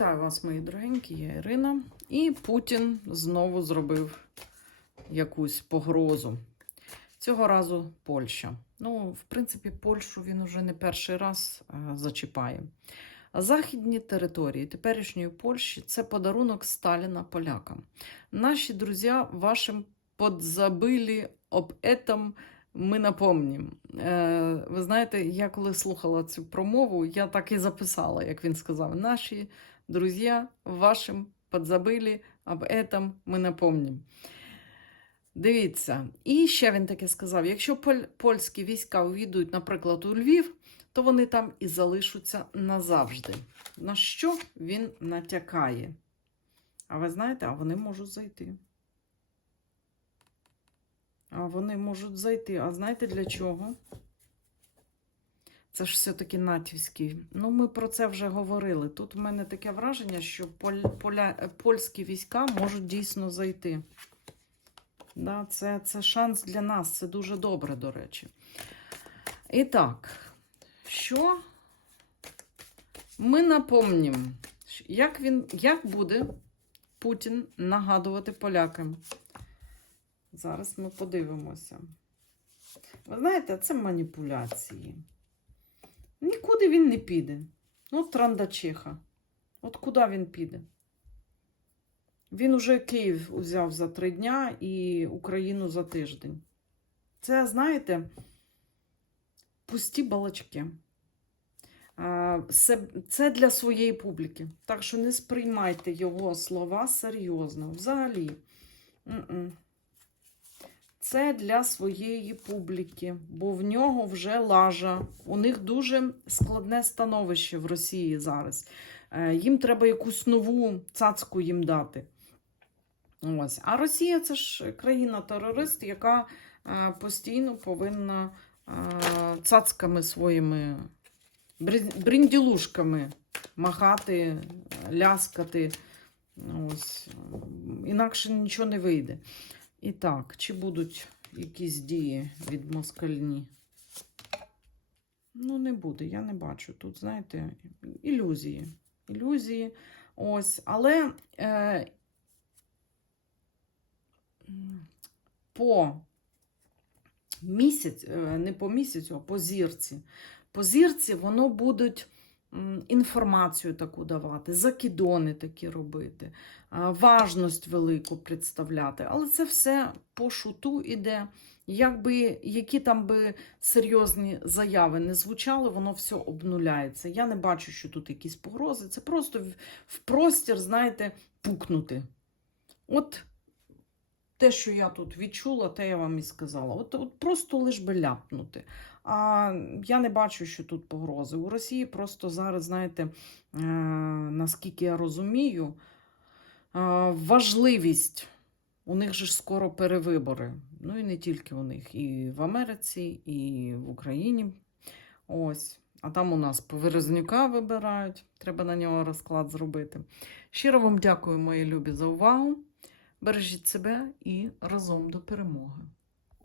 Вітаю вас, мої дорогенькі, я Ірина. І Путін знову зробив якусь погрозу. Цього разу Польща. Ну, в принципі, Польщу він уже не перший раз зачіпає. Західні території теперішньої Польщі це подарунок Сталіна полякам. Наші друзі вашим подзабили об этом ми напомнім. Е, ви знаєте, я коли слухала цю промову, я так і записала, як він сказав: наші друзі вашим подзабили об этом ми напомнім. Дивіться, і ще він таке сказав: якщо поль- польські війська увійдуть, наприклад, у Львів, то вони там і залишаться назавжди. На що він натякає? А ви знаєте, а вони можуть зайти. А вони можуть зайти. А знаєте для чого? Це ж все-таки натівський. Ну, ми про це вже говорили. Тут в мене таке враження, що поль, поля, польські війська можуть дійсно зайти. Да, це, це шанс для нас, це дуже добре, до речі. І так, що ми напомнім, як, як буде Путін нагадувати полякам. Зараз ми подивимося. Ви знаєте, це маніпуляції. Нікуди він не піде. Ну, Трандачиха. От куди він піде? Він уже Київ узяв за три дня і Україну за тиждень. Це, знаєте, пусті балачки. Це, для своєї публіки. Так що не сприймайте його слова серйозно. Взагалі. Це для своєї публіки, бо в нього вже лажа. У них дуже складне становище в Росії зараз. Е, Їм треба якусь нову цацку їм дати. Ось. А Росія це ж країна-терорист, яка е, постійно повинна е, цацками своїми брінділушками махати, ляскати. Ось. Інакше нічого не вийде. І так, чи будуть якісь дії від москальні? Ну, не буде, я не бачу. Тут, знаєте, ілюзії. Ілюзії. Ось. Але е, по місяць, е, не по місяцю, а по зірці. По зірці воно будуть інформацію таку давати, закидони такі робити, важність велику представляти. Але це все по шуту іде. Якби які там би серйозні заяви не звучали, воно все обнуляється. Я не бачу, що тут якісь погрози. Це просто в, простір, знаєте, пукнути. От те, що я тут відчула, те я вам і сказала. От, от просто лиш би ляпнути. А я не бачу, що тут погрози. У Росії просто зараз, знаєте, е, наскільки я розумію, е, важливість. У них же ж скоро перевибори. Ну і не тільки у них, і в Америці, і в Україні. Ось. А там у нас Повиразнюка вибирають. Треба на нього розклад зробити. Щиро вам дякую, мої любі, за увагу. Бережіть себе і разом до перемоги.